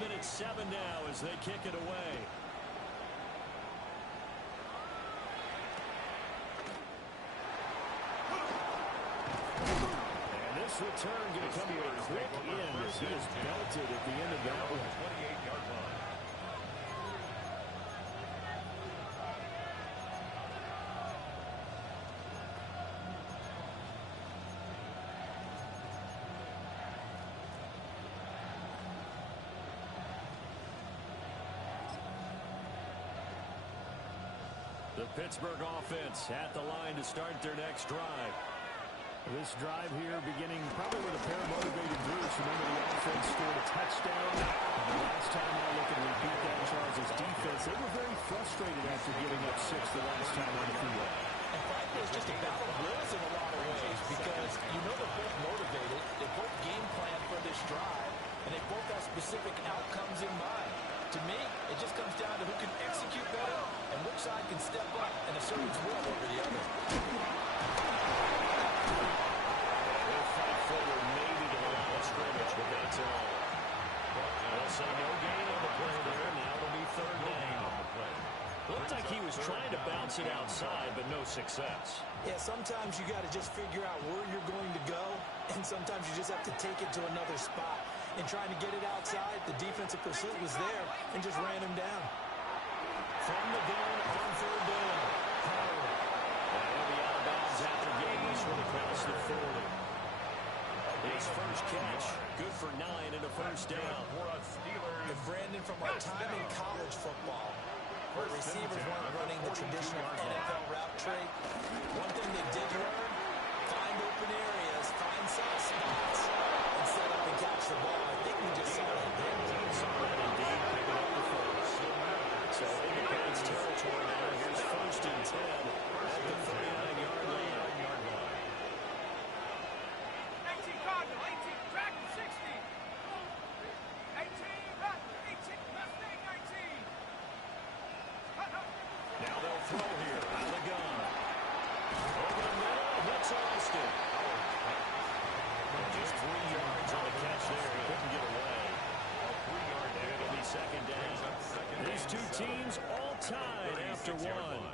even at 7 now as they kick it away. And this return going to come to a quick end as he is belted at the end of that one. 28-yard line. The Pittsburgh offense at the line to start their next drive. This drive here beginning probably with a pair of motivated groups. Remember, the offense scored a touchdown. The last time I look and repeat that, Charles' defense, they were very frustrated after giving up 6 the last time on the field. And frankly, it's just a battle of wills in a lot of ways because you know they're both motivated. They both game plan for this drive, and they both have specific outcomes in mind. To me, it just comes down to who can execute better and which side can step up and assert its will over the other. They'll fight forward maybe to the line of scrimmage, but that's all. They'll say no gain on the play there. Now it'll be third down. Looked like he was trying to bounce it outside, but no success. Yeah, sometimes you got to just figure out where you're going to go, and sometimes you just have to take it to another spot. And trying to get it outside, the defensive pursuit was there and just ran him down. From the gun on third down. And he'll be out of bounds after getting this one across the 40. His first catch, good for 9 and a first down. And Brandon, from our time in college football, where receivers weren't running the traditional NFL route tree, one thing they did learn, find open areas, find soft spots, and set up and catch the ball. I think we just saw that there. Saw that indeed, picking up the first. So into Pats territory now. Here's first and 10 at the 39-yard line. 18 Cardinal, 18 Dragon, 60. 18, 18, Mustang, 19. Now they'll throw here out of the gun. Over the middle, hits Austin. Just 3 yards on the catch there. He couldn't get away. And it'll be second down. These two teams all tied after one.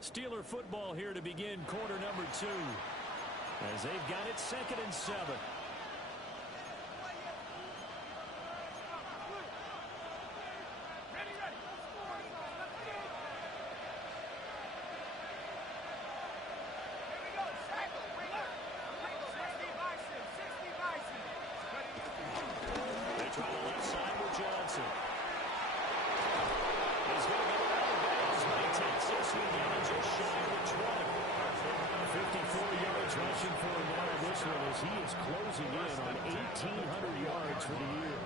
Steeler football here to begin quarter number 2. As they've got it 2nd and 7. He is closing in on 1,800 yards for the year.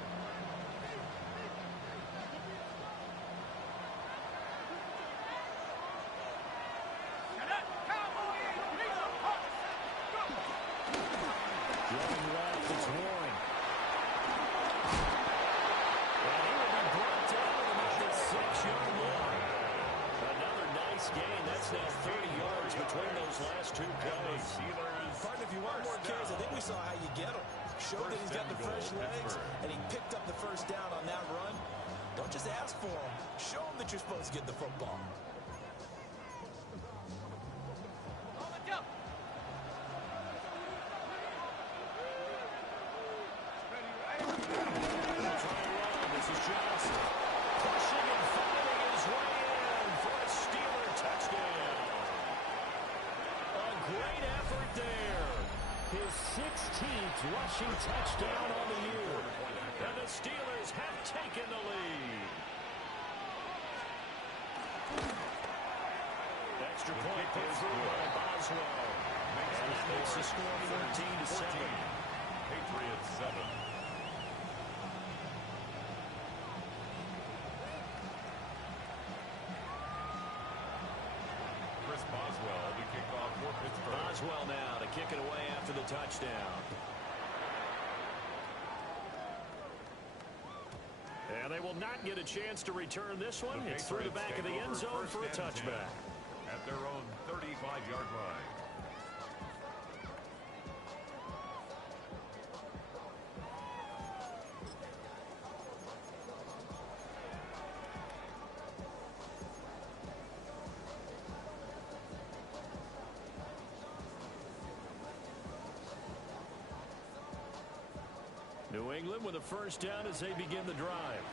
Going left, it's Warren. And he will be brought down at the 6-yard line. Another nice gain. That's now 30 yards between those last two plays. Partner, if you want more carries, I think we saw how you get him. Showed that he's got the fresh legs, and he picked up the first down on that run. Don't just ask for him. Show him that you're supposed to get the football. This is Johnson. Pushing and finding his way in for a Steeler touchdown. A great effort there. His 16th rushing touchdown on the year. And the Steelers have taken the lead. Extra point put through by Boswell. And that makes the score 14-7. Patriots 7. Boswell to kick off for Pittsburgh. Boswell now to kick it away after the touchdown. And they will not get a chance to return this one. It's through the back of the end zone for a touchback. At their own 35-yard line. New England with a first down as they begin the drive.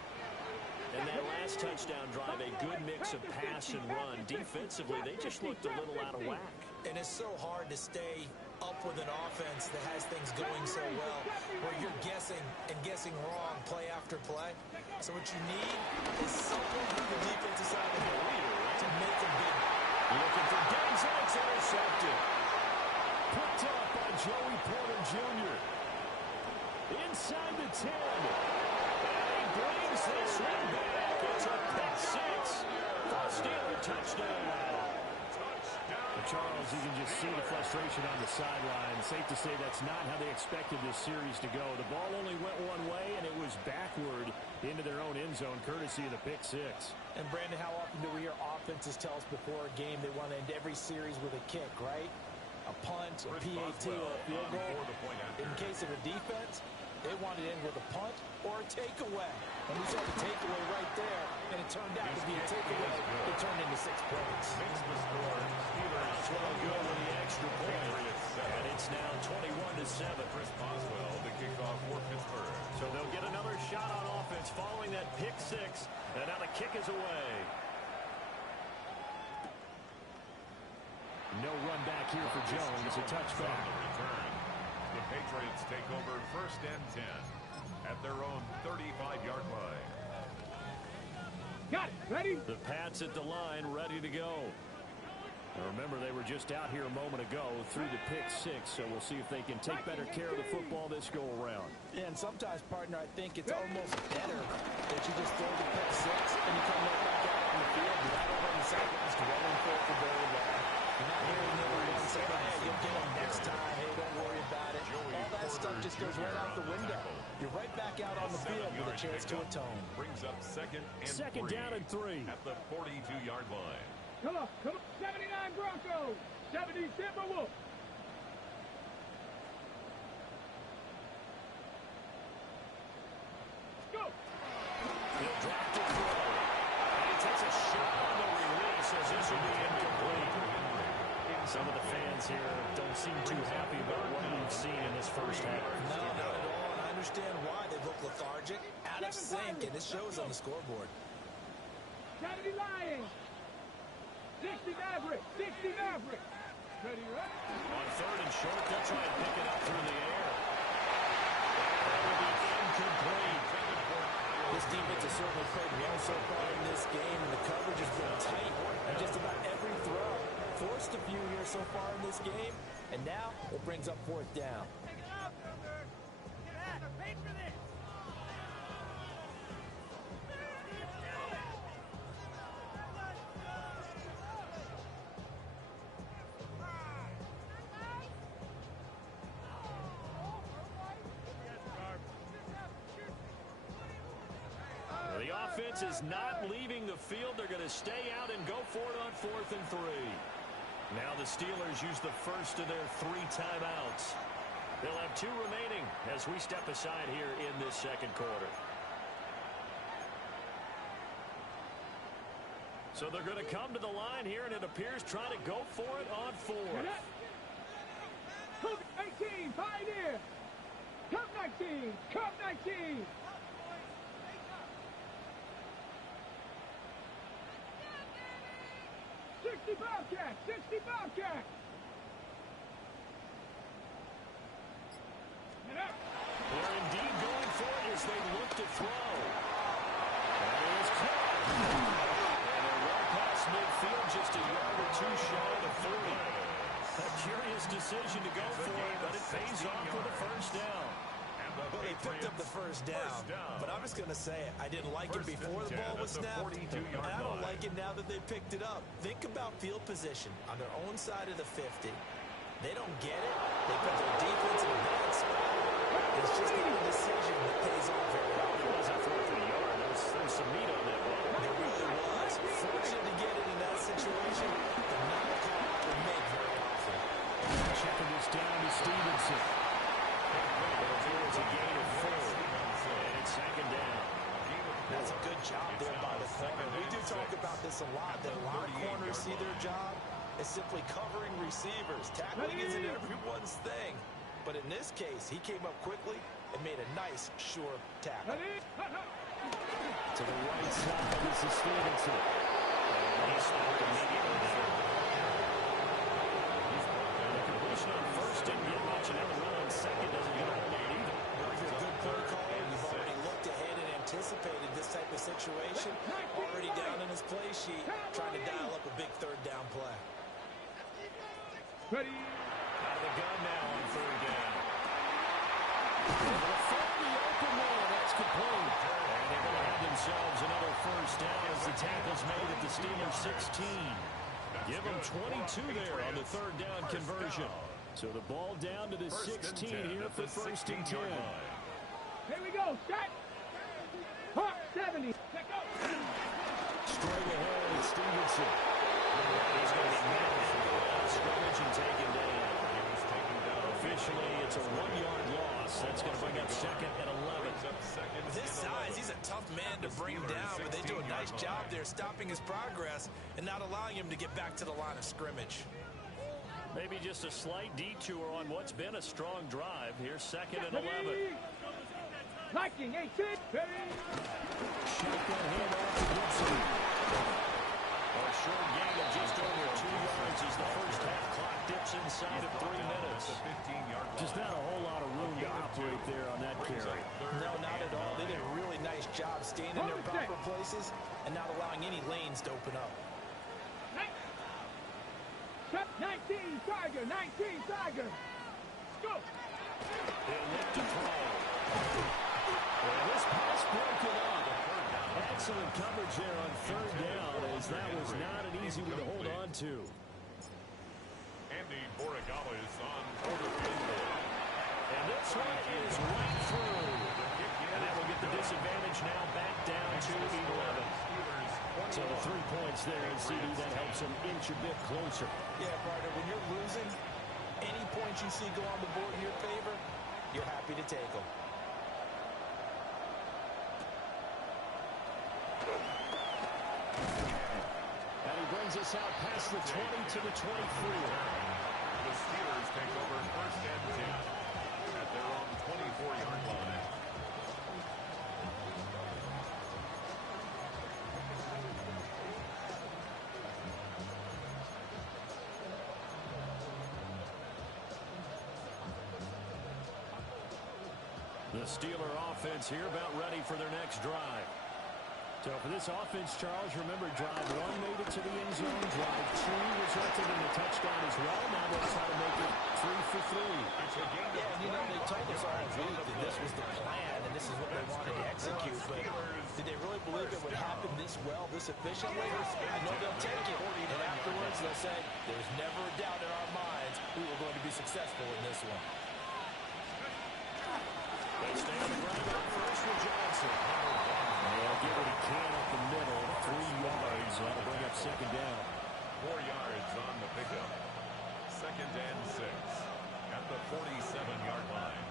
And that last touchdown drive, a good mix of pass and run. Defensively, they just looked a little out of whack. And it's so hard to stay up with an offense that has things going so well, where you're guessing and guessing wrong play after play. So what you need is someone on the defensive side of the ball to make a big. Looking for Diggs, and it's intercepted. Picked up by Joey Porter Jr. Inside the 10. And he brings this one back. It's a pick six. Steeler touchdown. Charles, you can just see the frustration on the sideline. Safe to say that's not how they expected this series to go. The ball only went one way, and it was backward into their own end zone, courtesy of the pick six. And, Brandon, how often do we hear offenses tell us before a game they want to end every series with a kick, right? A punt, a PAT, or a field goal. In case of a defense, they wanted to end with a punt or a takeaway. And we saw the takeaway right there, and it turned out to be a takeaway. It turned into 6 points. Makes the score. That's well good with the extra point. And it's now 21-7. Chris Boswell, the kickoff for Pittsburgh. So they'll get another shot on offense following that pick six. And now the kick is away. No run back here for Jones. A touchback. On the return. The Patriots take over first and 10 at their own 35-yard line. Got it. Ready? The Pats at the line, ready to go. Now remember, they were just out here a moment ago through the pick six, so we'll see if they can take better care of the football this go-around. Yeah, and sometimes, partner, I think it's almost better that you just throw the pick six and you come right back out on the field. You're not over on the sidelines dwelling for very long. You're not hearing everyone say, hey, you'll get them next time. Hey, don't worry about it. All that stuff just goes right out the window. You're right back out on the field with a chance to atone. Brings up second Down and 3. at the 42-yard line. Come on. 79 Broncos. 70 Timberwolves. Let's go. He'll drop to throw. And he takes a shot on the release as this will be incomplete. Some of the fans here don't seem too happy about what we've seen in this first half. No, not at all, and I understand why. They look lethargic, out of sync, and it shows on the scoreboard. 70 Lions. 60 Mavericks. 60 Mavericks. Ready, right? On third and short, they'll try and pick it up through the air. That will be incomplete. This defense has certainly played well so far in this game, and the coverage has been tight on just about every throw. Forced a few here so far in this game, and now it brings up fourth down. Take it out, Boomer. Get out. I paid for this. The offense is not leaving the field. They're going to stay out and go for it on 4th and 3. Now the Steelers use the first of their 3 timeouts. They'll have 2 remaining as we step aside here in this second quarter. So they're going to come to the line here, and it appears trying to go for it on 4th. Cook 18, Pioneer. Cup 19, Cup 19. 60 Bobcats, 60 Bobcats. Get up. They're indeed going for it as they look to throw. That is caught. And they're well past midfield, just a yard or 2 shy of 30. A curious decision to go for it, but it pays off for the first down. Well, they picked up the first down, but I'm just going to say it. I didn't like it before the ball was snapped, and I don't like it now that they picked it up. Think about field position on their own side of the 50. They don't get it. They put their defense in a bad spot. It's just not a decision that pays off very often. It wasn't 4th and a yard. There's some meat on that one. There really was. Fortunate to get it in that situation, but not a call to make very often. Checking this down to Stevenson. It's a gain of 4, and it's 2nd down. That's a good job there by the corner. We do talk about this a lot, that a lot of corners see their job as simply covering receivers. Tackling isn't everyone's thing. But in this case, he came up quickly, and made a nice, sure tackle. To the right side, this is Stevenson. He stopped immediately there. The completion on first didn't get much, and now the run on second doesn't get a whole lot either. Well, you're a good play caller. You've already looked ahead and anticipated this type of situation. Already down in his play sheet, trying to dial up a big third down play. Ready. Out of the gun now on third down. Able to find the open man. That's complete. And they're going to have themselves another first down as the tackle's made at the Steelers' 16. Give them 22 there on the third down conversion. So the ball down to the 16 here for first and 10. Here we go. Set. Hawk 70. Let go. Straight ahead, it's Stevenson. He's going to be met at the line of scrimmage and taken down. Officially, it's a 1-yard loss. That's going to bring up second and 11. With his size, he's a tough man to bring down, but they do a nice job there stopping his progress and not allowing him to get back to the line of scrimmage. Maybe just a slight detour on what's been a strong drive. Here's second and 11. Liking 18. Ready. Shotgun handoff to Gibson. A short gain of just over 2 yards as the first half clock dips inside of 3 minutes. Just not a whole lot of room to operate there on that carry. No, not at all. They did a really nice job staying in their proper places and not allowing any lanes to open up. 19, Tiger. 19, Tiger. Go. He'll look to throw. Well, this pass broken up. Excellent coverage there on third down, as that was not an easy one to hold on to. Andy Borregales on quarter field goal. And this one is right through. And that will get the disadvantage now back down to 11. So the 3 points there, and CD, that helps them inch a bit closer. Yeah, partner, when you're losing, any points you see go on the board in your favor, you're happy to take them. And he brings us out past the 20 to the 24. The Steelers take over first and 10 at their own 24-yard line. The Steeler offense here about ready for their next drive. So for this offense, Charles, remember drive 1 made it to the end zone. Drive 2 resulted in a touchdown as well. Now they'll try to make it 3 for 3. Yeah, and you know, they told us all week that this was the plan and this is what they wanted to execute. But did they really believe it would happen this well, this efficiently? I know they'll take it. And afterwards, they'll say, there's never a doubt in our minds we were going to be successful in this one. They stay on the ground on first with Johnson. They'll get what he can up the middle. 3 yards. That'll bring up second down. 4 yards on the pickup. Second and 6 at the 47-yard line.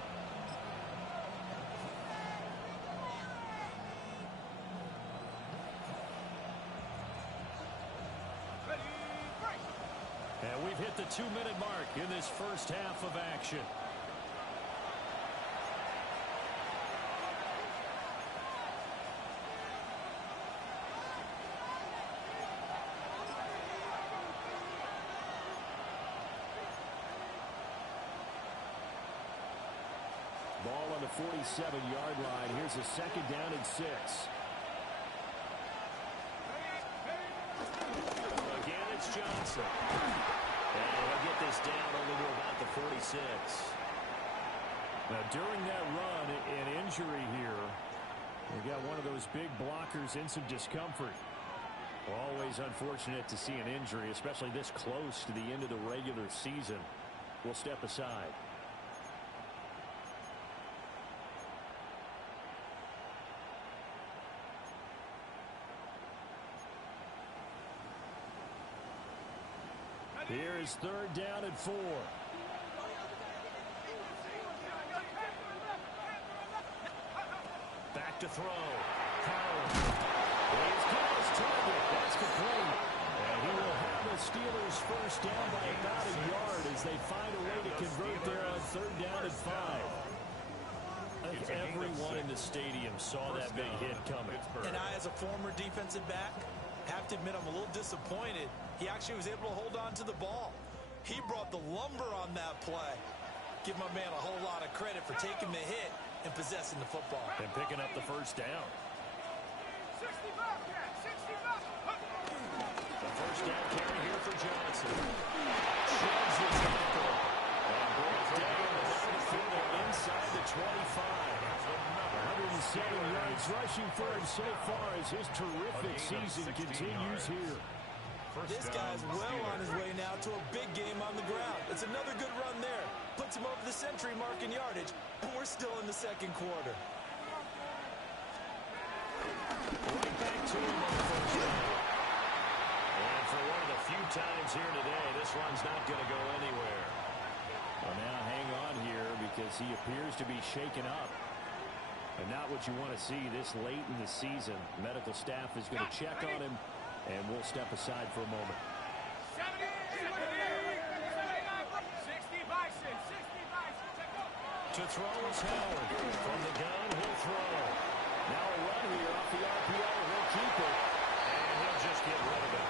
And we've hit the 2-minute mark in this first half of action. Ball on the 47-yard line. Here's a second down and 6. Again, it's Johnson. And he'll get this down over to about the 46. Now, during that run, an injury here. We got one of those big blockers in some discomfort. Always unfortunate to see an injury, especially this close to the end of the regular season. We'll step aside. Here is third down and 4. Back to throw. Howard. He's got his target. That's complete. And he will have the Steelers first down by about a yard as they find a way to convert there on third down and 5. the stadium saw that big hit coming. And I, as a former defensive back, have to admit I'm a little disappointed. He actually was able to hold on to the ball. He brought the lumber on that play. Give my man a whole lot of credit for taking the hit and possessing the football. And picking up the first down. 65, 65. The first down carry here for Johnson. Sheds his tackle. And brought down the field inside the 25. 107 yards rushing for him so far as his terrific season continues here. This guy's well on his way now to a big game on the ground. It's another good run there. Puts him over the century mark in yardage, and we're still in the second quarter. Right back to him on the first down. And for one of the few times here today, this run's not going to go anywhere. Well, now hang on here because he appears to be shaken up. And not what you want to see this late in the season. Medical staff is going to check on him, and we'll step aside for a moment. 70, 60 Bison, 60 Bison. To throw is Howard. From the gun, he'll throw. Now a run here off the RPO. He'll keep it. And he'll just get rid of it.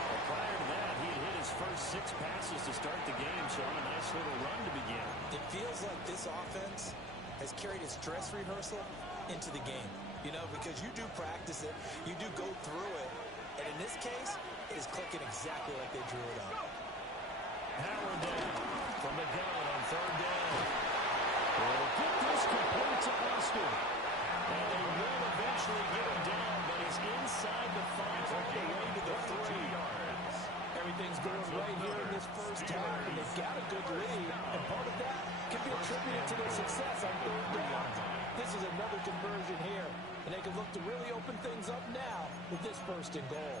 Well, prior to that, he had hit his first 6 passes to start the game, so on a nice little run to begin. It feels like this offense has carried its dress rehearsal into the game. You know, because you do practice it, you do go through it, and in this case, it is clicking exactly like they drew it up. Howard down from the gun on third down. Will get this complete to Austin. And they will eventually get him down, but he's inside the 5 all the way to the 3. Everything's going right here in this first half, and they've got a good lead, and part of that can be attributed to their success on third down. This is another conversion here, and they can look to really open things up now with this first and goal.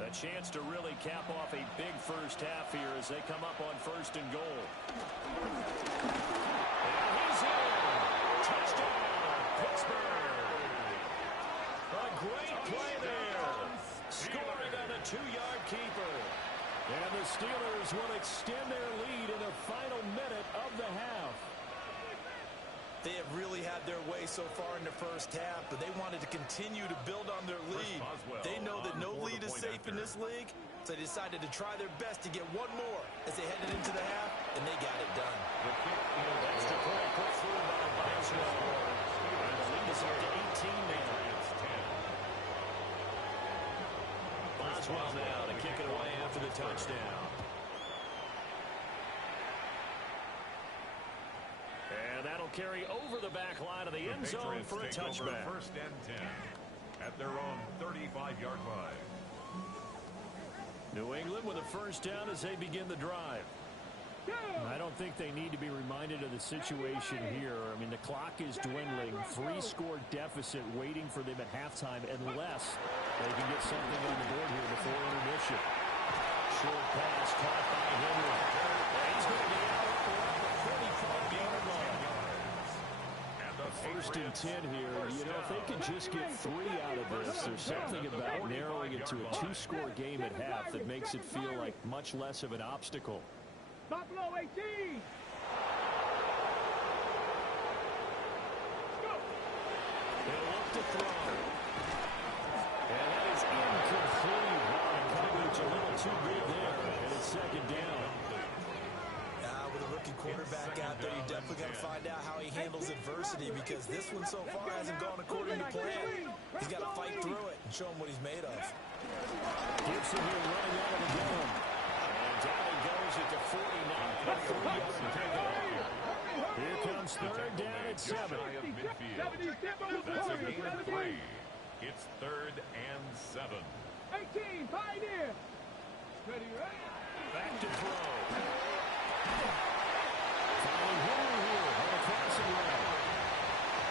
A chance to really cap off a big first half here as they come up on first and goal. And he's in. Touchdown, Pittsburgh. A great play there. Scoring on a 2-yard keeper. And the Steelers will extend their lead in the final minute of the half. They have really had their way so far in the first half, but they wanted to continue to build on their lead. They know that no lead is safe in this league, so they decided to try their best to get one more as they headed into the half, and they got it done. The extra point put through by Boswell. And the lead is up to 18 now. Boswell now to kick it away after the touchdown. And that'll carry over the back line of the end zone for a touchback. First and 10 at their own 35-yard line. New England with a first down as they begin the drive. I don't think they need to be reminded of the situation here. I mean, the clock is dwindling. 3-score deficit waiting for them at halftime unless they can get something on the board here before intermission. Short pass caught by Henry. And he's going to be out around the 45-yard line. First and 10 here. You know, if they can just get 3 out of this, there's something about narrowing it to a 2-score game at half that makes it feel like much less of an obstacle. Buffalo 18. They'll look to throw. And that is incomplete. Coverage a little too big there. And it's second down. With a rookie quarterback out there, you definitely got to find out how he handles adversity, because this one so far hasn't gone according to plan. He's got to fight through it and show him what he's made of. Gibson here running out of the gun. And down he goes at the 49. Here comes third down at 7. That's a gain of 3. It's third and 7. 18, Pioneer. Ready, right? Back to throw. Following Henry here on the crossing route.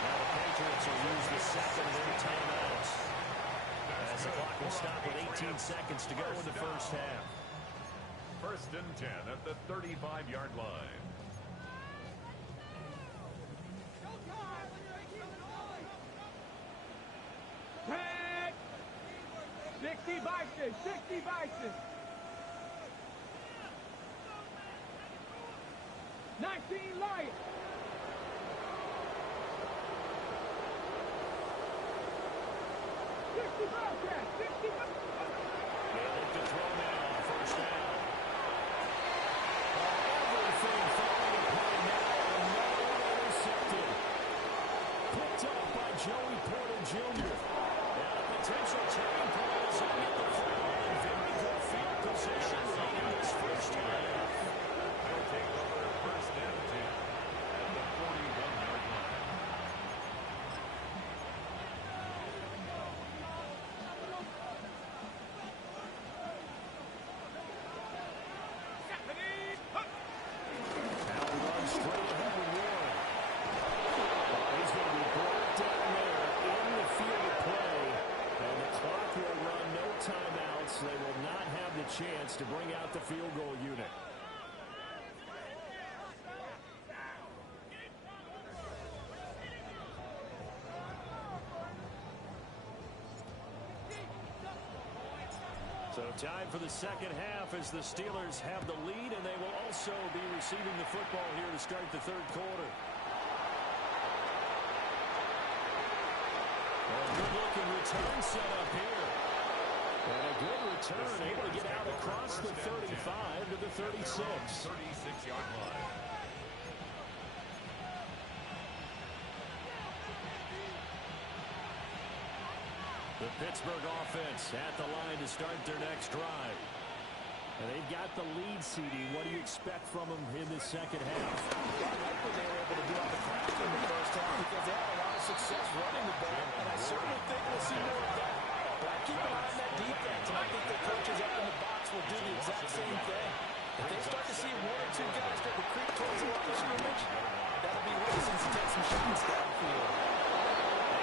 Now the Patriots will use the second of their timeouts, as the clock will stop with 18 seconds to go in the first half. First and 10 at the 35-yard line. 60 vices, 60 vices. 19 light. They look to throw now, first down. Everything falling apart now, and no one intercepted. Picked up by Joey Porter Jr. And a potential turning point is on the throw. Very good field position late in this first half. They'll take over first and 10 at the 41-yard line. They will not have the chance to bring out the field goal unit. So time for the second half as the Steelers have the lead, and they will also be receiving the football here to start the third quarter. A good-looking return set up here. And a good return, able to get out across the 35 to the 36. 36-yard line. The Pittsburgh offense at the line to start their next drive. And they've got the lead, CD. What do you expect from them in this second half? I like what they were able to do on the ground in the first half because they had a lot of success running the ball, and I certainly think we'll see more of that. But I keep an eye on that defense, and I think the coaches up in the box will do the exact same thing. If they start to see one or two guys start to creep towards the line of scrimmage, that'll be reasons to take some shots downfield.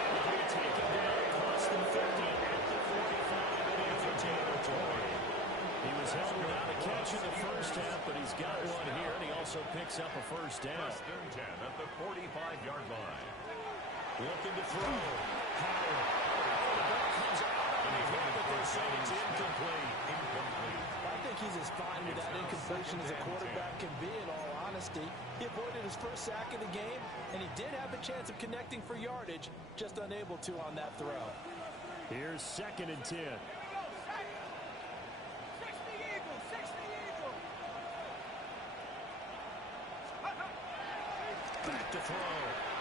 And they take it down across the 50 at the 45 in enemy territory. He was held without a catch in the first half, but he's got one here, and he also picks up a first down. First and 10 at the 45-yard line. Looking to throw. Howard. The ball comes out on the hit, but they're saying it's incomplete. I think he's as fine with that incompletion as a quarterback can be, in all honesty. He avoided his first sack of the game, and he did have a chance of connecting for yardage, just unable to on that throw. Here's second and 10. Back to throw.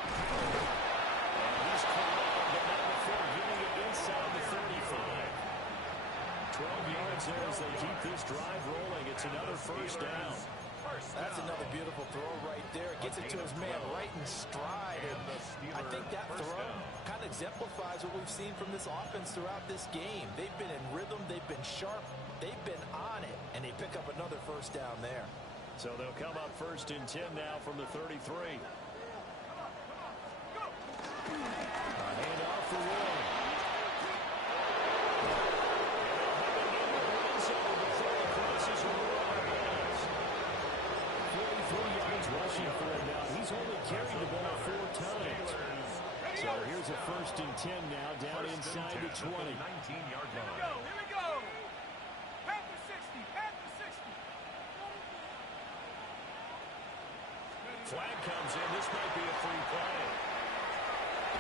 And he's corralled, but not before getting it inside the 35. 12 yards there as they keep this drive rolling. It's another first down. That's another beautiful throw right there. It gets it to his man right in stride. And I think that throw kind of exemplifies what we've seen from this offense throughout this game. They've been in rhythm. They've been sharp. They've been on it. And they pick up another first down there. So they'll come up first and 10 now from the 33. Handoff for Warren. Rushing for him now. He's only carried the ball 4 times. So here's a first and 10 now, down inside the 20. 19-yard line. Here we go. Panther 60, Panther 60. Flag comes in. This might be a free play.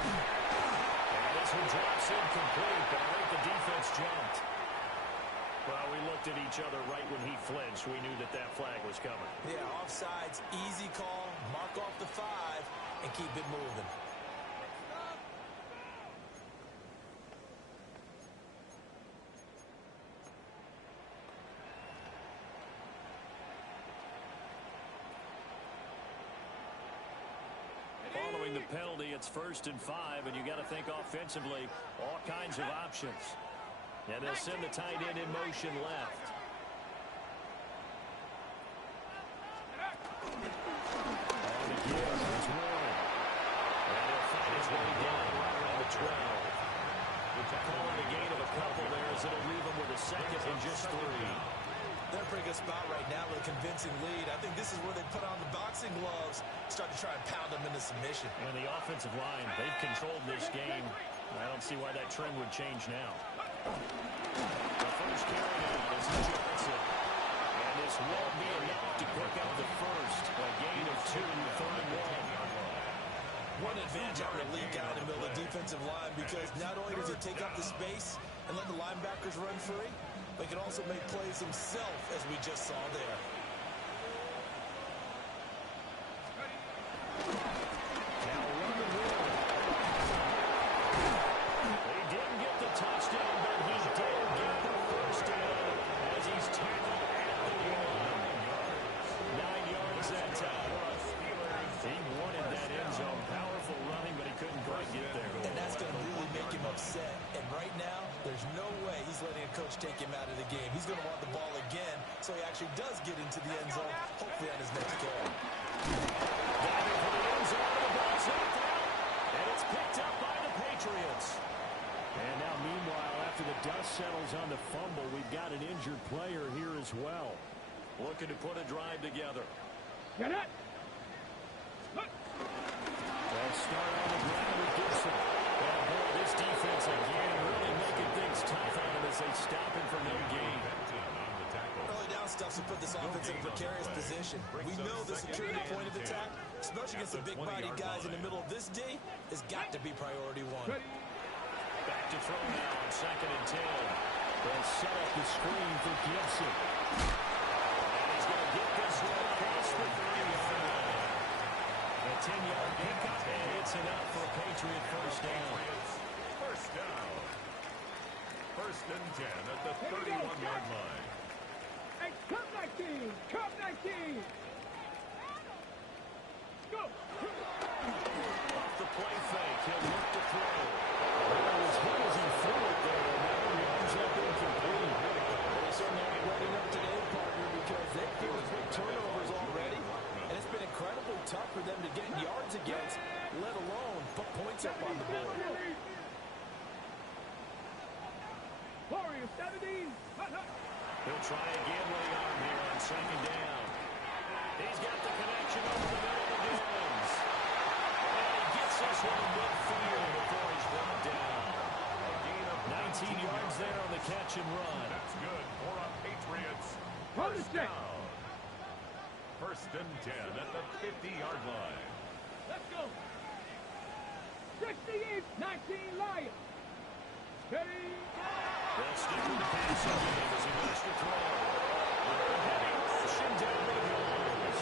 And this one drops incomplete, but I think the defense jumped. Well, we looked at each other right when he flinched. We knew that that flag was coming. Yeah, offsides, easy call, mark off the 5, and keep it moving. Following the penalty, it's first and 5, and you got to think offensively, all kinds of options. And they'll send the tight end in motion left. On the give, it's Warren. And he'll find his way down right around the 12. Calling a gain of a couple there as it'll leave him with a second and just 3. They're in a pretty good spot right now with a convincing lead. I think this is where they put on the boxing gloves, start to try and pound them into submission. And the offensive line, they've controlled this game. I don't see why that trend would change now. The first carry now is Johnson. And this won't be enough to pick up the first. A gain of 2, 3rd and 1. One advantage on the lead guy in the middle of the defensive line, because not only does he take up the space and let the linebackers run free, but he can also make plays himself, as we just saw there. Now run the ball. They didn't get the touchdown, but he did get the first down as he's tackled at the 1. 9 yards that time. He wanted that end zone. Powerful running, but he couldn't quite get there. And that's going to really make him upset. And right now, there's no way he's letting a coach take him out of the game. He's going to want the ball again, so he actually does get into the end zone, hopefully on his next carry. Diving for the end zone, the ball's knocked out, and it's picked up by the Patriots. And now, meanwhile, after the dust settles on the fumble, we've got an injured player here as well. Looking to put a drive together. Get it. They'll start on the ground with Gibson. And boy, this defense again really making things tough on him as they stop him for no gain. Early down stuffs will put this offense in a precarious position. We know the security point of attack, especially against the big-bodied guys in the middle of this D, has got to be priority 1. Back to throw now on 2nd and 10. They'll set up the screen for Gibson. And he's going to get this one across the 30-yard line. A 10-yard pickup, and it's enough for a Patriot first down. First down. 1st and 10 at the 31-yard line. Hey, come 19. Come 19. Go. Off the play fake, he'll look to throw. And as hard as he threw it there, now he ends up incomplete. They certainly ain't ready up today, partner, because they've forced big turnovers already, and it's been incredibly tough for them to get yards against, let alone put points up on the board. Warrior 17. He'll try a gambling arm here on 2nd down. He's got the connection over the middle of the ends. And he gets this one midfield before he's brought down. 19 yards there on the catch and run. That's good for a Patriots. First down. 1st and 10 at the 50-yard line. Let's go. 68, 19 Lions. Steady. They'll stick with the passing game as he looks to throw. Heavy motion down the goals.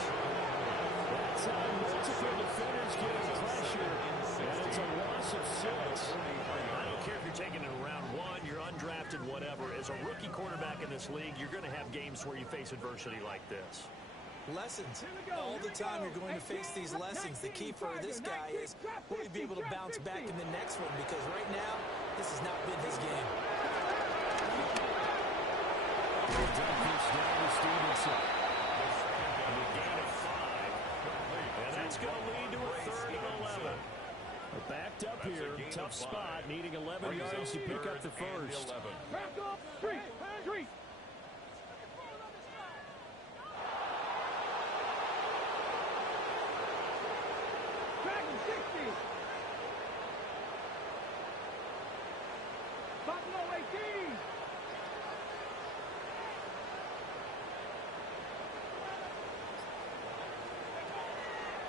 That time, multiple defenders getting pressure, and it's a loss of 6. I don't care if you're taking it in round 1, you're undrafted, whatever. As a rookie quarterback in this league, you're going to have games where you face adversity like this. Lessons. All the time you're going to face these lessons. The key for this guy is will he be able to bounce back in the next one, because right now, this has not been his game. First down to Stevenson. And a gain of 5. And that's going to lead to a 3rd and 11. We're backed up here. Tough spot. Needing 11 yards to pick up the first. Back up. 3. Dragon 60. Buffalo 18.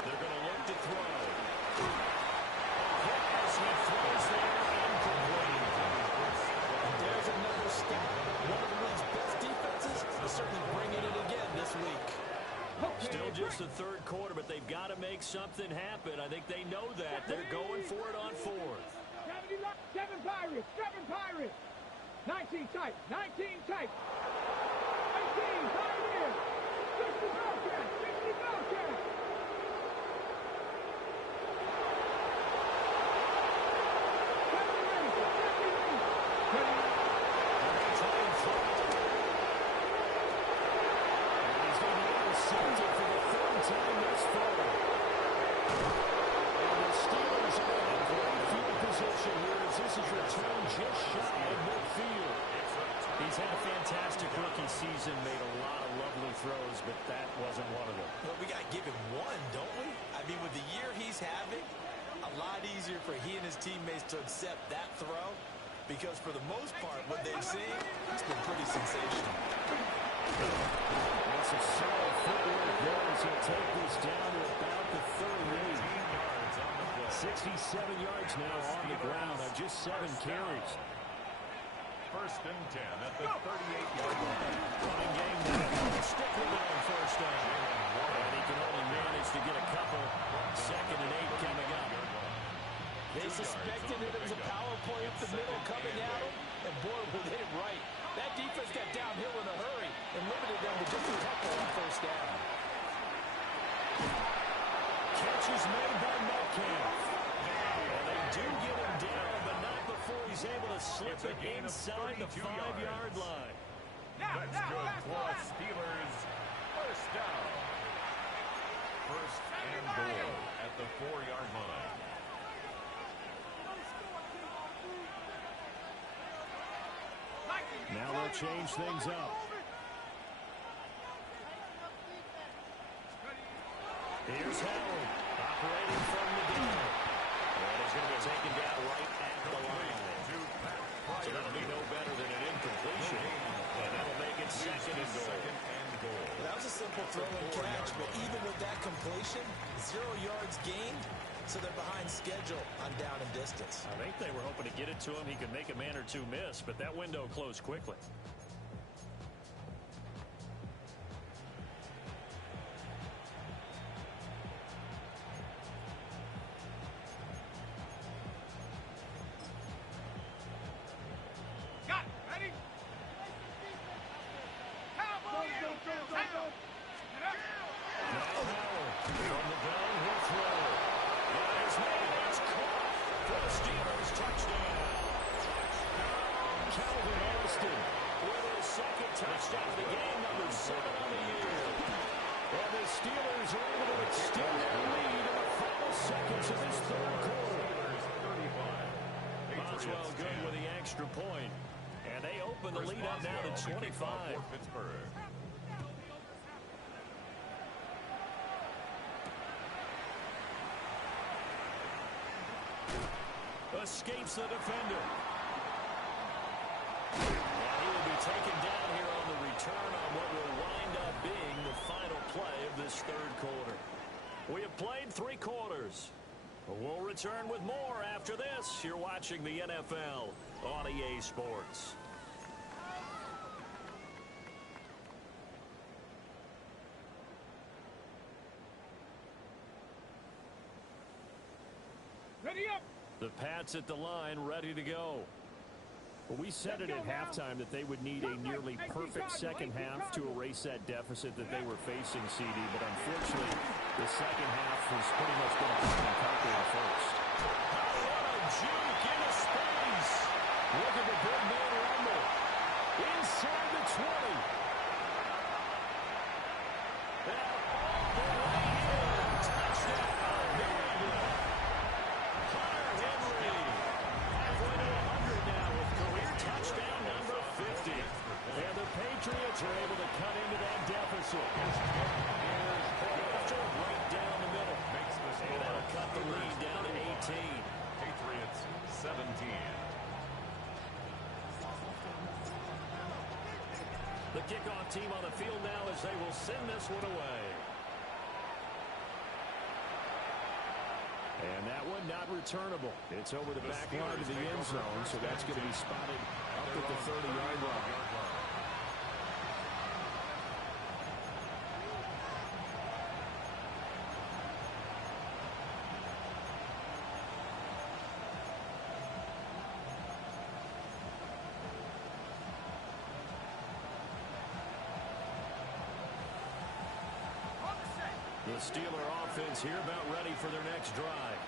They're going to look to throw. As he throws there, incomplete. And there's another step. One of the league's best defenses is certainly bringing it again this week. Still just the 3rd quarter, but they've got to make something happen. I think they know that. They're going for it on 4th. 7 Pirates. 19 type. 19 type. 18 Pioneers. 60 Bellcat. 60 Bellcat. He's going to be intercepted for the 3rd time this far. And the Steelers are in a great field position here as this is returned just shy of midfield. He's had a fantastic rookie season, made a lot of lovely throws, but that wasn't one of them. Well, we got to give him one, don't we? I mean, with the year he's having, a lot easier for he and his teammates to accept that throw because for the most part, what they've seen, it's been pretty sensational. That's a solid footwork there as he'll take this down to about the 38. 67 yards now on the ground on just 7 carries. First and 10 at the 38-yard line. Running game now. Stick with it on first down. And he can only manage to get a couple. 2nd and 8 coming up. They suspected it was a power play up the middle coming at them, and boy, we hit it right. That defense got downhill in a hurry and limited them to just a couple on first down. Catch is made by Metcalf. And they do get him down, but not before he's able to slip it inside the 5-yard line. That's good for Steelers. First down. First and goal at the 4-yard line. Now they'll change things up. Here's Howard operating from the gun. And he's going to be taken down right at the line. So that'll be no better than an incompletion. And that'll make it 2nd and goal. That was a simple throw and catch, but even with that completion, 0 yards gained, so they're behind schedule on down and distance. I think they were hoping to get it to him. He could make a man or two miss, but that window closed quickly. Got it. Ready? Cowboy! Go. Now Howard from the gun, he'll throw. And his name is caught for the Steelers touchdown. Calvin Austin with his 2nd touchdown of the game, number 7 on the year. And the Steelers are able to extend their lead in the final seconds of this 3rd quarter. Boswell good with the extra point. And they open the lead up now to 25. Pittsburgh. Escapes the defender. And he will be taken down here on the return on what will wind up being the final play of this 3rd quarter. We have played 3 quarters. We'll return with more after this. You're watching the NFL on EA Sports. Ready up. The Pats at the line, ready to go. Well, we said it at halftime that they would need a nearly perfect second half to erase that deficit that they were facing, CD. But unfortunately, the second half has pretty much been a carbon copy of the first. What a juke into space. Look at the big man rumble. Inside the 20. And all the way in. Touchdown, New England. Hunter Henry. Halfway to 100 now with career touchdown number 50. And the Patriots are able to cut into that deficit. After right down the middle. And that'll cut the lead down to 18. Patriots 17. The kickoff team on the field now as they will send this one away. And that one not returnable. It's over the back line of the end zone, so that's going to be spotted up at the 30-yard line. The Steeler offense here about ready for their next drive.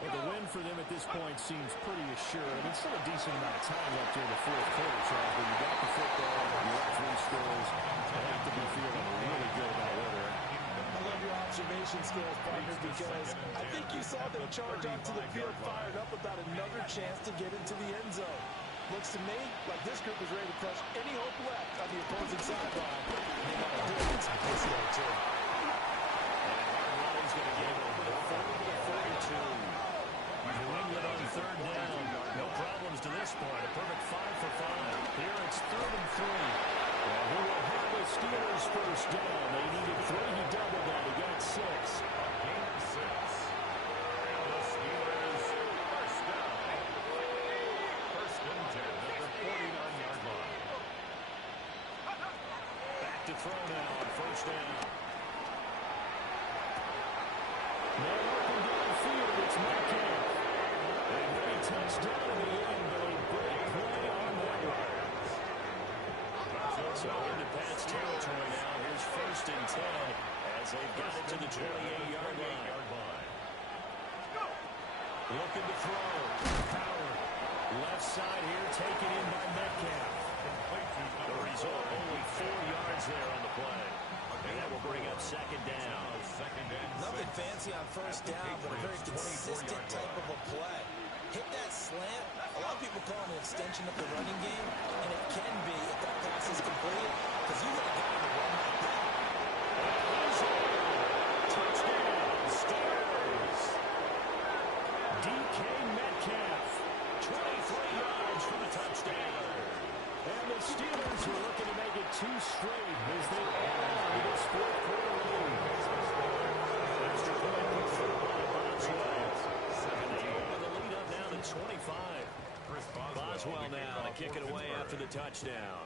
Well, the win for them at this point seems pretty assured. I mean, still a decent amount of time left during the 4th quarter, Charles, but you got the football, you got 3 scores. They have to be feeling really good about where they're at. I love your observation skills, partner, because I think you saw them charge onto the field fired up about another chance to get into the end zone. Looks to me like this group is ready to crush any hope left on the opposing sideline. They got to do it in simplicity, too. He's going to get it over 40 to 42. New England on 3rd down. No problems to this first down. They needed 3. He doubled that. He got 6. Gain of 6. And the Steelers first down. First and 10 at the 49-yard line. Back to throw now on first down. Now working downfield, it's Metcalf. And he touchdown in the end, but a great play on that run. So into Pat's territory now. Here's first and 10 as they've got it to the 28-yard line. Looking to throw. Howard. Left side here, taken in by Metcalf. The result, only 4 yards there on the play. And that will bring up second down. Nothing fancy on first down, but a very consistent type of a play. Hit that slant. A lot of people call it an extension of the running game, and it can be if that pass is completed, because you got a guy to run like that. Touchdown, Steelers. DK Metcalf, 23 yards for the touchdown. And the Steelers are looking to make it 2 straight as they add on to this fourth quarter lead. Extra point puts them by Boswell. And they open the lead up now to 25. Boswell now to kick it away after the touchdown.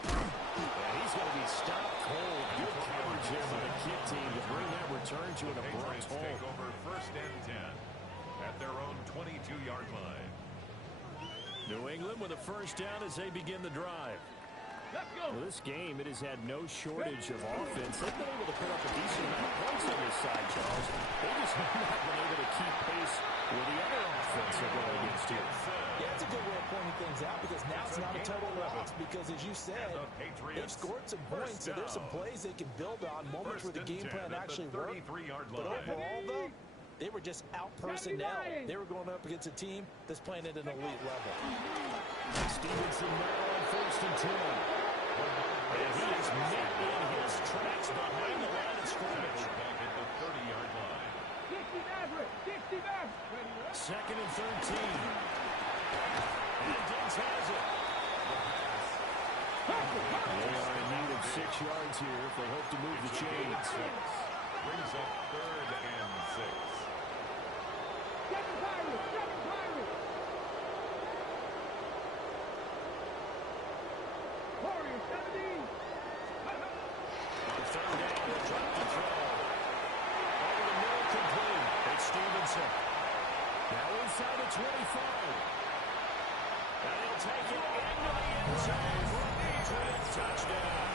And he's going to be stopped cold. Good coverage there by the kick team to bring that return to an abrupt halt. Take over first and 10 at their own 22-yard line. New England with a first down as they begin the drive. Let's go. Well, this game, it has had no shortage of offense. They've been able to put up a decent amount of points on this side, Charles. They just have not been able to keep pace with the other offense they're going against here. Yeah, it's a good way of pointing things out because now it's not a total loss because, as you said, they've scored some points, so there's some plays they can build on, moments where the game plan actually worked. But overall, though, they were just out personnel. They were going up against a team that's playing at an elite level. Stevenson now on first and 10. And he is met in his tracks behind the line of scrimmage. Back at the 30-yard line. 60 average. 60 average. Second and 13. And Diggs has it. They are in need of 6 yards here if they hope to move the chains. Brings up third and 6. Seven Pirates. Warriors, 17. On third down, they'll drop the throw. Over the middle, complete. It's Stevenson. Now inside the 25. And he'll take it into the end zone for a Patriots touchdown.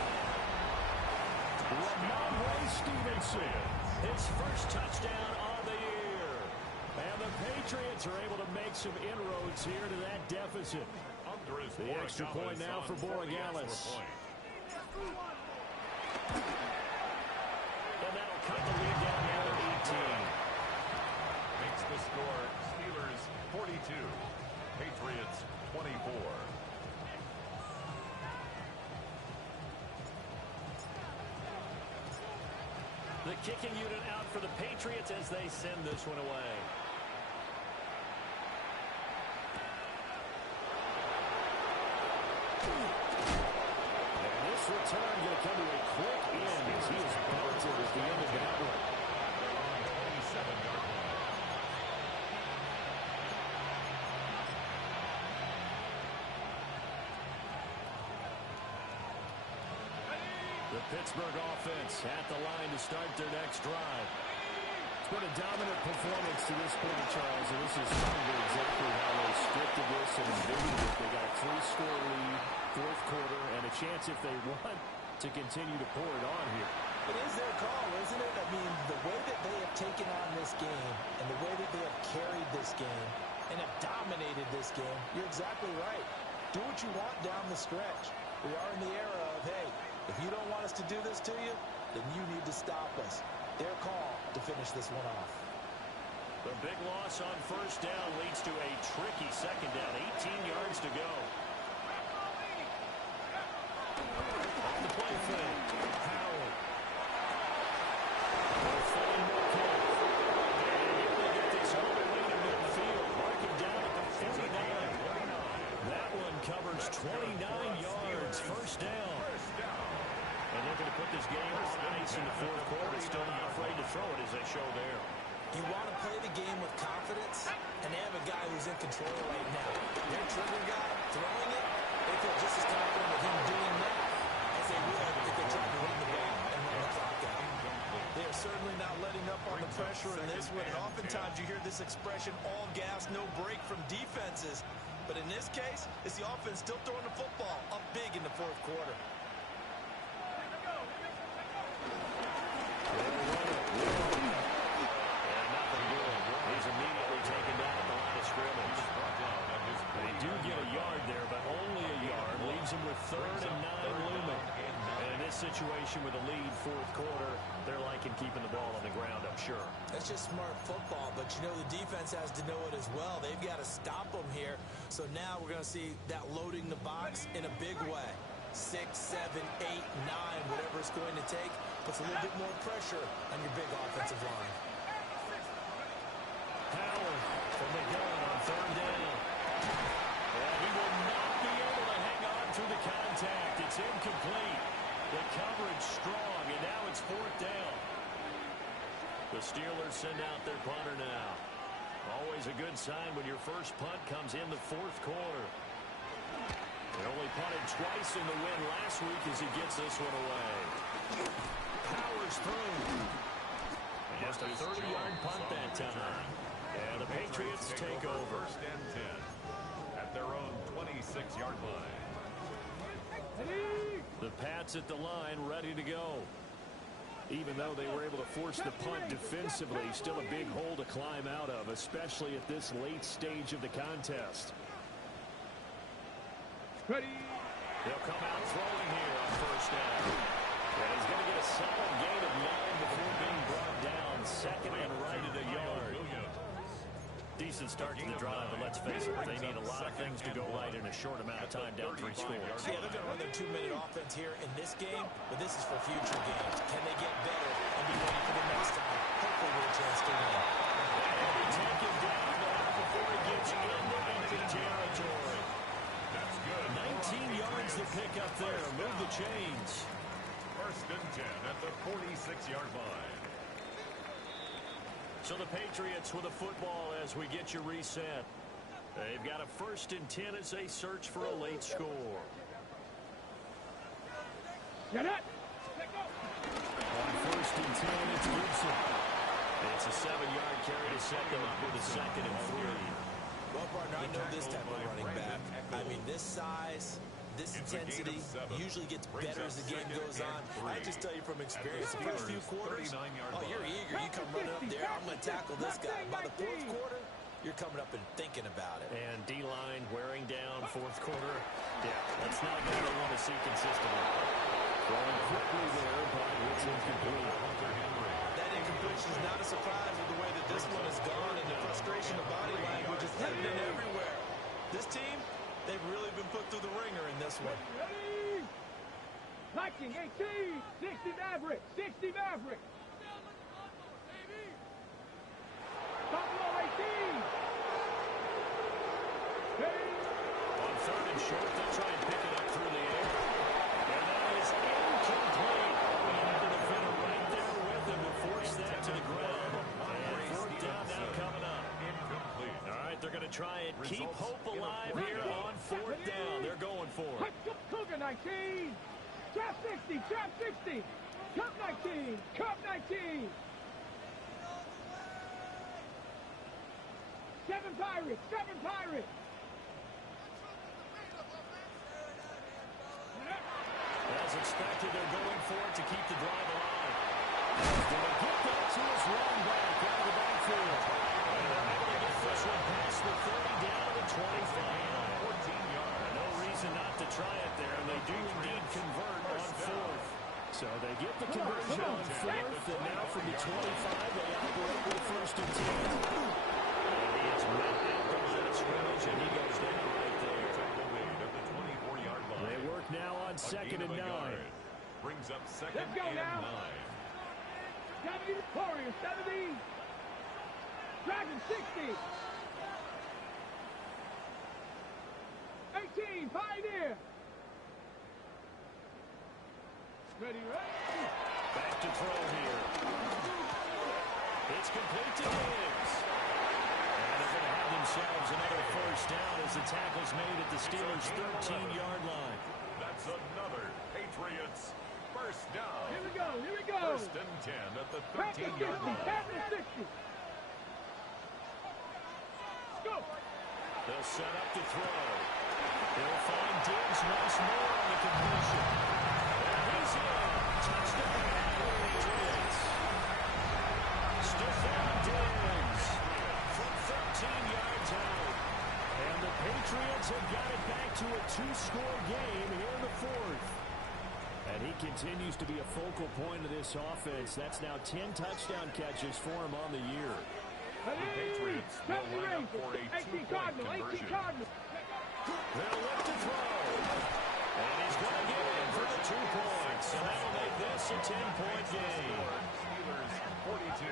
Ramondre Stevenson, his first touchdown of the year. And the Patriots are able to make some inroads here to that deficit. The extra point now for Borregales. And that'll cut the lead down now to 18. Makes the score Steelers 42, Patriots 24. The kicking unit out for the Patriots as they send this one away. And this return going to come to a quick end as he is belted at the end of that one. 27-yard line. The Pittsburgh offense at the line to start their next drive. It's been a dominant performance to this point, Charles, and this is probably exactly how they scripted this and envisioned it. They got a 3-score lead, fourth quarter, and a chance if they want to continue to pour it on here. It is their call, isn't it? I mean, the way that they have taken on this game and the way that they have carried this game and have dominated this game, you're exactly right. Do what you want down the stretch. We are in the era of, hey, if you don't want us to do this to you, then you need to stop us. Their call to finish this one off. The big loss on first down leads to a tricky second down. 18 yards to go. On the play fake. Howard. They'll find Metcalf. And able to get this home and lead in midfield. Marking down at the 49. put this game on ice in the fourth quarter. Still not afraid to throw it as they show there. You want to play the game with confidence, and they have a guy who's in control right now. Their trigger guy throwing it, they feel just as confident with him doing that as they would if they tried to run the ball and run the clock out. They are certainly not letting up on the pressure in this one, and oftentimes you hear this expression, all gas, no break from defenses. But in this case, it's the offense still throwing the football up big in the fourth quarter. He's immediately taken down at the line of scrimmage. They do get a yard there, but only a yard. Leaves him with 3rd and 9 looming. And in this situation with a lead fourth quarter, they're liking keeping the ball on the ground, I'm sure. That's just smart football, but you know the defense has to know it as well. They've got to stop them here. So now we're going to see that loading the box in a big way. 6, 7, 8, 9, whatever it's going to take, puts a little bit more pressure on your big offensive line. Howard from the gun on 3rd down. And he will not be able to hang on through the contact. It's incomplete. The coverage strong, and now it's 4th down. The Steelers send out their punter now. Always a good sign when your first punt comes in the fourth quarter. They only punted twice in the win last week as he gets this one away. Powers through. Just a 30-yard punt that time. And the Patriots take over. 1st and 10 at their own 26-yard line. The Pats at the line ready to go. Even though they were able to force the punt defensively, still a big hole to climb out of, especially at this late stage of the contest. Ready. They'll come out throwing here on 1st down. And he's going to get a solid gain of 9 before being brought down. 2nd and right at a yard. Decent start to the drive, but let's face it, they need a lot of things to go right in a short amount of time, down 3 scores. Yeah, they're going to run their 2-minute offense here in this game, but this is for future games. Can they get better and be ready for the next time? Hopefully with a chance to win. They take him down now before he gets into empty territory. That's good. 19 yards to pick up there. Move the chains. 1st and 10 at the 46-yard line. So the Patriots with a football as we get you reset. They've got a 1st and 10 as they search for a late score. Get it. On 1st and 10, it's Gibson. It's a 7-yard carry to set them up with a 2nd and 3. Well, partner, I know this type of running back. I mean, this size, this intensity usually gets better as the game goes on. I just tell you from experience, the first few quarters, oh, you're eager. You come running up there, I'm going to tackle this guy. By the fourth quarter, you're coming up and thinking about it. And D-line wearing down fourth quarter. Yeah, that's not a guy they want to see consistently. Throwing quickly there, but it's incomplete. That incompletion is not a surprise with the way that this one has gone, and the frustration of body language is evident everywhere. This team, they've really been put through the ringer in this one. Ready. Liking 18. 60 Maverick. 60 Maverick. Buffalo 18. Ready. On 3rd and short, they'll try and pick it up through the air. And that is incomplete. And the defender right there with him to force that to the ground. And 4th down now coming up. Incomplete. All right, they're going to try and keep hope alive here on 4th down. They're going for it. Cougar 19. Trap 60. Trap 60. Cup 19. Cup 19. 7 Pirates. 7 Pirates. As expected, they're going for it to keep the drive alive. Going to get that to his running back out of the backfield. And they're able to get this one past the 30 down to 25. 14 yards. No reason not to try it there, and they do indeed convert on 4th. So they get the conversion on 4th, and now from the 25, they operate with 1st and 10. And he is right at the line of scrimmage, and he goes down right there. The lead of the 24-yard line. They work now on 2nd and 9. Brings up 2nd Let's go and now. 9. 70 Warriors. 70. Dragon 60. 18. Pioneer. Ready, right? Back to throw here. It's complete to Diggs. And they're going to have themselves another first down as the tackle's made at the Steelers' 13-yard line. That's another Patriots first down. Here we go, here we go. First and 10 at the Tap the 13-yard 50, line. tap the 60. Let's go. They'll set up to throw. They'll find Diggs once more on the completion. And he's in. Touchdown, Patriots. Stephon Diggs from 13 yards out. And the Patriots have got it back to a two-score game here in the fourth. And he continues to be a focal point of this offense. That's now 10 touchdown catches for him on the year. The Patriots will line up for a 2-point conversion. They'll look to throw. And he's going to get in for the 2 points. And that'll make this a 10-point game. Steelers 42.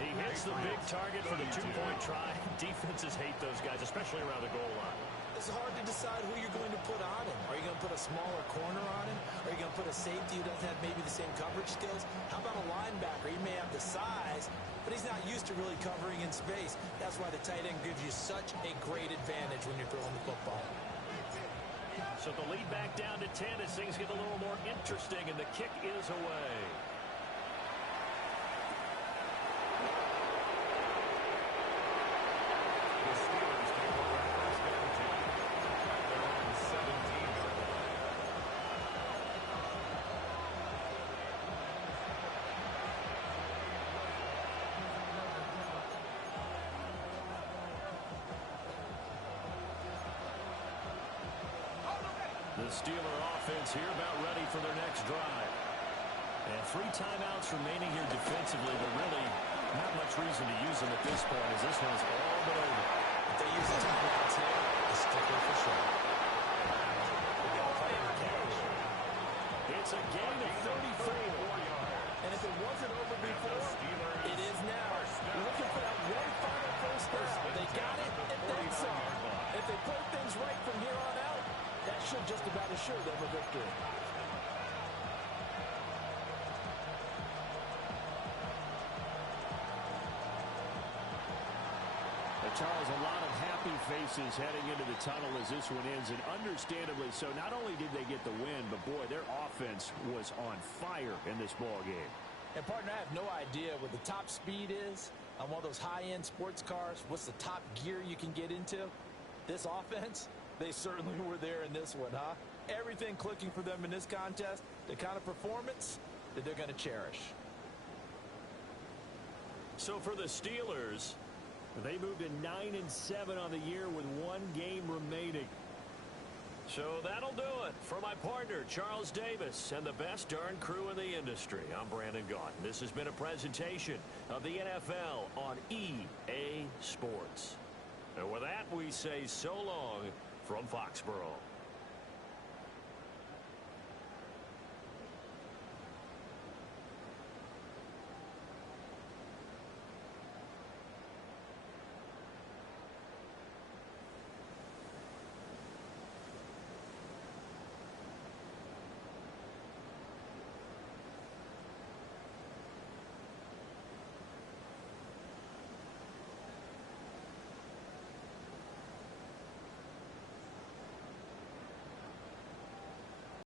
He hits the big target for the 2-point try. Defenses hate those guys, especially around the goal line. It's hard to decide who you're going to put on him. Are you going to put a smaller corner on him? Are you going to put a safety who doesn't have maybe the same coverage skills? How about a linebacker? He may have the size, but he's not used to really covering in space. That's why the tight end gives you such a great advantage when you're throwing the football. So the lead back down to 10 as things get a little more interesting, and the kick is away. The Steelers take over first and 10 at their own 17-yard line. The Steeler offense here about ready for their next drive. And 3 timeouts remaining here defensively, but really not much reason to use them at this point as this one's all but over. If they use the timeouts here, the sticker for sure. It's a gain of 34. And if it wasn't over before, it is now. We're looking for that one final first down. They got it and then some. If they play things right from here on out, that should just about assure them a victory. Charles, a lot of happy faces heading into the tunnel as this one ends, and understandably so. Not only did they get the win, but boy, their offense was on fire in this ball game. And partner, I have no idea what the top speed is on one of those high-end sports cars. What's the top gear you can get into? This offense, they certainly were there in this one, huh? Everything clicking for them in this contest, the kind of performance that they're going to cherish. So for the Steelers, they moved to 9-7 on the year with 1 game remaining. So that'll do it for my partner, Charles Davis, and the best darn crew in the industry. I'm Brandon Gaudin. This has been a presentation of the NFL on EA Sports. And with that, we say so long from Foxborough.